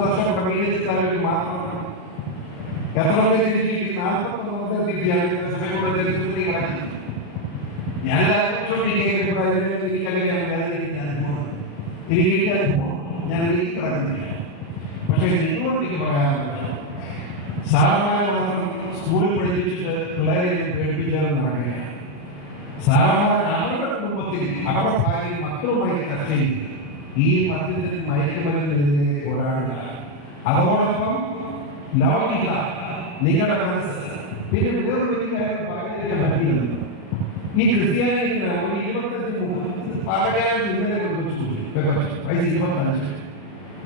വർഷം പ്രവീണിച്ചാലും മാത്രം എത്ര പേര് 41 ഞാൻ പക്ഷേ നിങ്ങളോട് എനിക്ക് പറയാറുണ്ട്, സാറന്മാർ മാത്രം സ്കൂളിൽ പഠിപ്പിച്ചിട്ട് പിള്ളേരെ പേടിപ്പിക്കാതെ നടക്കുകയാണ്. സാറന്മാർ അവരുടെ കുടുംബത്തിൽ അവരുടെ ഭാര്യ മക്കളുമായി ചർച്ച ചെയ്ത് ഈ മദ്യത്തിന് മയക്കുമരുന്നിനെതിരെ പോരാടുക. അതോടൊപ്പം ലൗകിക നിങ്ങളുടെ മനസ്സ് പിന്നെ വേറൊരു കാര്യം പറഞ്ഞിരിക്കാൻ പറ്റിയിട്ടുണ്ട്. ഈ ക്രിസ്ത്യാനിക്ക് ഒരു 25 പകരം ഇന്നലെ കൊണ്ടുവച്ചു വയസ്സ് 25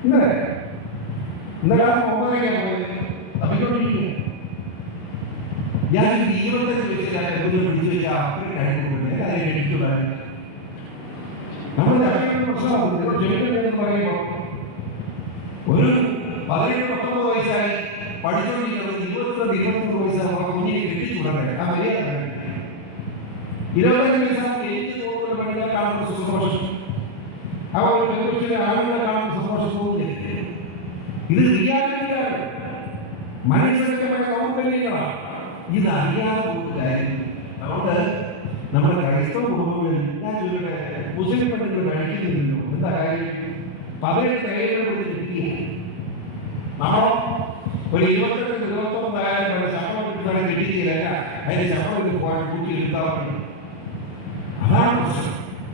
ഇന്നലെ 9:30 തപ്പിക്കൊണ്ടിരിക്കുക. ഞാൻ 25 പിടിച്ചു വെച്ചാൽ നമ്മൾ പ്രശ്നമാകുന്നു. പറയുമ്പോൾ ഒരു 18-19 വയസ്സായി പഠിച്ചുകൊണ്ടിരിക്കുന്നത് 22-23 വയസ്സാകുമ്പോൾ കുഞ്ഞിനെ കെട്ടിച്ചു വിടണ്ടേ? ആ മര്യാദ 25 വയസ്സാകുമ്പോൾ എനിക്ക് തോന്നുന്ന പെണ്ണുങ്ങളെ കാണുന്ന സന്തോഷം, ആ ഒരു പെൺകുട്ടിയുടെ ആളുകളെ കാണുന്ന സന്തോഷം തോന്നില്ല. ഇത് റിയാലിറ്റിയാണ്, മനുഷ്യരുടെ കൗമ്പല്യങ്ങളാണ്. ഇത് അറിയാതെ പോയിട്ടായിരുന്നു. അതുകൊണ്ട് നമ്മുടെ ക്രൈസ്തവ കുടുംബങ്ങളിൽ ഞാൻ ചോദിക്കട്ടെ, മുസ്ലിം പെണ്ണുങ്ങൾ കഴിക്കുന്നില്ലല്ലോ, എന്താ കാര്യം? 18 തേയിലൊക്കെ കിട്ടിയ നമ്മൾ ഒരു 28-29 ശമ്പളം കിട്ടുകയാണെങ്കിൽ കിട്ടിയില്ല, അതിന് ശമ്പളം